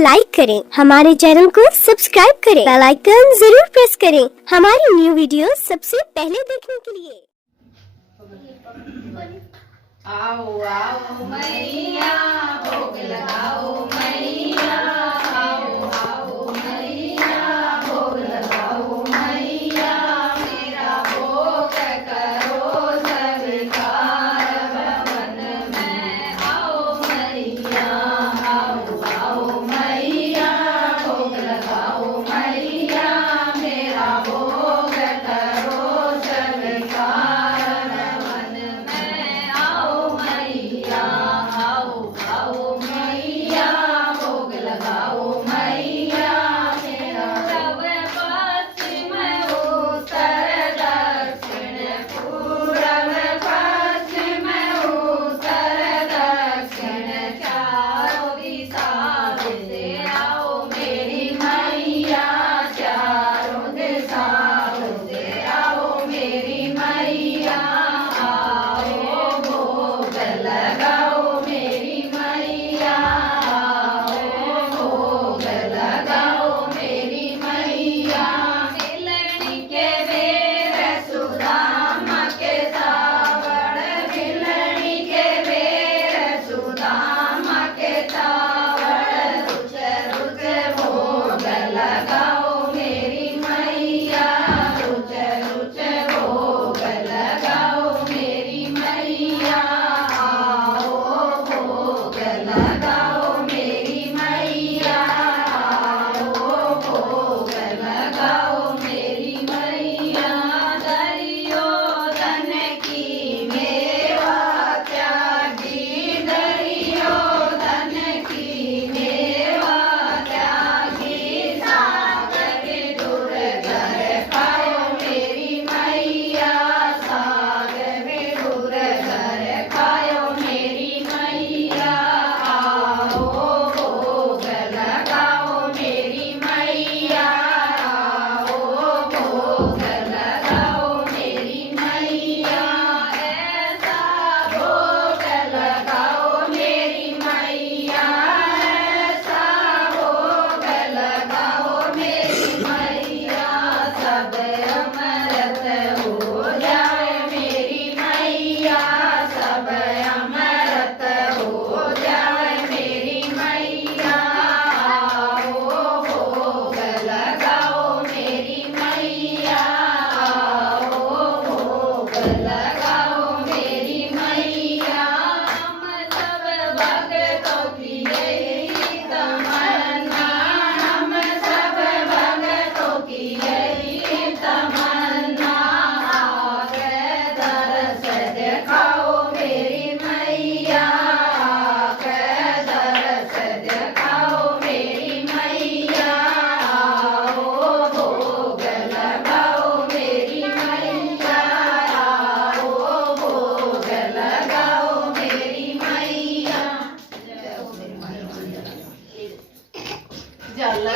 Like करें, हमारे channel को सब्सक्राइब करें, बेल आइकन जरूर प्रेस करें हमारी न्यू वीडियो सबसे पहले देखने के लिए। आओ आओ मैया भोग लगाओ मैया, आओ आओ मैया भोग लगाओ मैया, मेरा भोग करो स्वीकार भवन में। आओ मैया आओ आओ मैया भोग लगाओ मैया, मेरा भोग करो स्वीकार भवन में। आओ मैया आओ आओ मैया भोग लगाओ मैया, मेरा सब पश्चिम उत्तर दक्षिण पूरब पश्चिम उत्तर दक्षिण चारों दिशा से आओ मेरी मैया, चारों दिशाओं से आओ मेरी मैया। आओ भोग लगाओ मेरी मैया, आओ भोग लगाओ मेरी मैया। मिलनी के बेर सुदामा के सावड़, मिलनी के बेर सुदामा के सावड़, रुच रुच भोग लगाओ मेरी मैया, रुच रुच भोग लगाओ मेरी मैया। आओ भोग लगाओ मेरी मैया, आओ भोग लगाओ मेरी मैया। दुर्योधन की मेवा त्यागी, दुर्योधन की मेवा त्यागी, साग विदुर घर खाओ मेरी मैया, साग विदुर घर खाओ मेरी मैया। आओ भोग लगाओ मेरी मैया, आओ भोग लगाओ मेरी मैया। ऐसा भोग लगाओ मेरी मैया, ऐसा भोग लगाओ मेरी मैया, सब अमृत हो जाए मेरी मैया, सब अमृत हो जाए मेरी मैया। आओ भोग लगाओ मेरी मैया, आओ भोग लगाओ मेरी मैया। हम सब भक्तों की यही तमन्ना, हम सब भक्तों की यही तमन्ना, आके दर्श दिखाओ मेरी मैया, आके दर्श दिखाओ मेरी मैया। आओ भोग लगाओ मेरी मैया, आओ भोग लगाओ मेरी मैया। जल